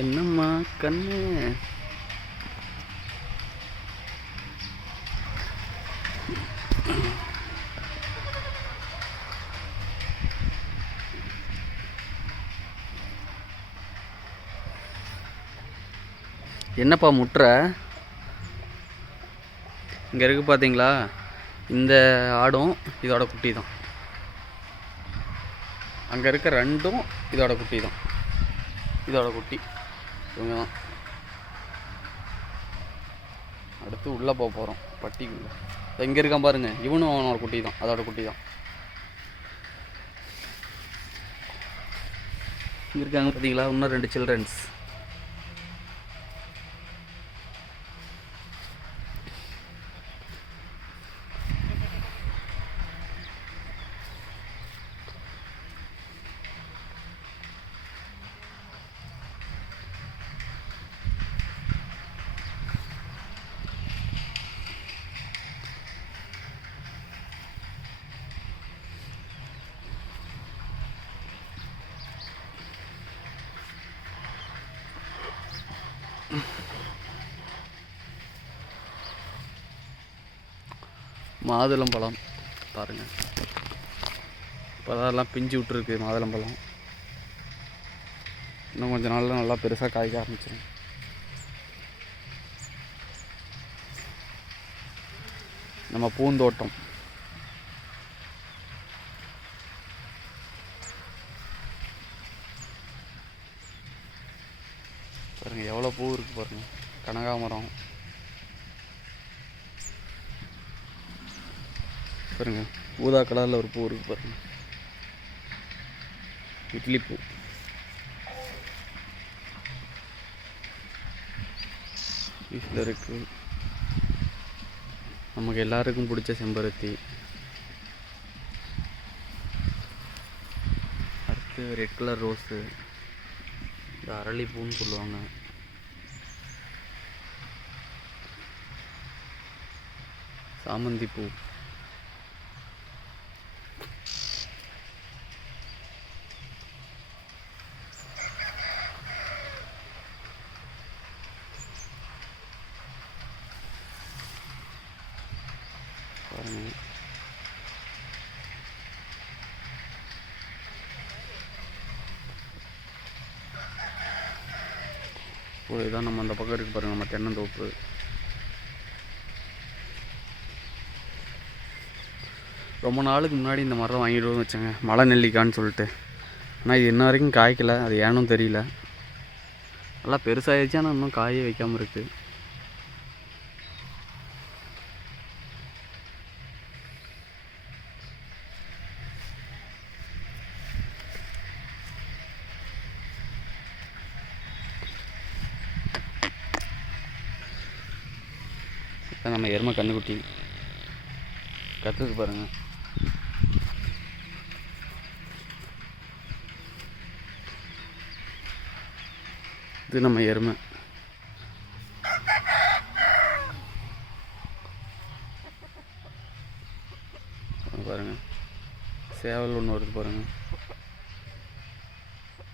என்னம்மா கண்ணு என்னப்பா முட்டுற இங்கே இருக்குது பார்த்தீங்களா? இந்த ஆடும் இதோட குட்டி தான். அங்கே இருக்க ரெண்டும் இதோட குட்டி தான். இதோட குட்டி இவங்க தான். அடுத்து உள்ளே போக போகிறோம் பட்டிக்குள்ளே. எங்கே இருக்கான் பாருங்கள், இவனும் அவனோட குட்டி தான், அதோட குட்டி தான். இங்கே இருக்காங்க பார்த்தீங்களா, இன்னும் 2 சில்ட்ரன்ஸ். மாதுளம்பழம் பாருங்கள், இப்போ அதெல்லாம் பிஞ்சு விட்டுருக்கு மாதுளம்பழம். இன்னும் கொஞ்சம் நாளில் நல்லா பெருசாக காய்க்க ஆரம்பிச்சிடும். நம்ம பூந்தோட்டம் பாருங்கள், எவ்வளோ பூ இருக்குது பாருங்கள். கனகாமரம் பாருங்க, ஊதா கலரில் ஒரு பூ இருக்குது பாருங்க, இட்லி பூ. வீட்டில் இருக்குது. நமக்கு எல்லாருக்கும் பிடிச்ச செம்பருத்தி. அடுத்து ரெட் கலர் ரோஸு, இந்த அரளிப்பூன்னு சொல்லுவாங்க. சாமந்தி பூ. இதுதான் நம்ம அந்த பக்கம் இருக்குது பாருங்கள், நம்ம தென்னந்தோப்பு. ரொம்ப நாளுக்கு முன்னாடி இந்த மரம் வாங்கிடுவோம்னு வச்சேங்க, மலை நெல்லிக்கான்னு சொல்லிட்டு. ஆனால் இது இன்ன வரைக்கும் காய்க்கலை, அது ஏனும் தெரியல. நல்லா பெருசாகிடுச்சு, ஆனால் இன்னும் காயே வைக்காமல் இருக்குது. நம்ம எருமை கண்ணுக்குட்டி கற்றுக்கு பாருங்கள். இது நம்ம எருமை. பாருங்கள், சேவல் ஒன்று வருது பாருங்கள்.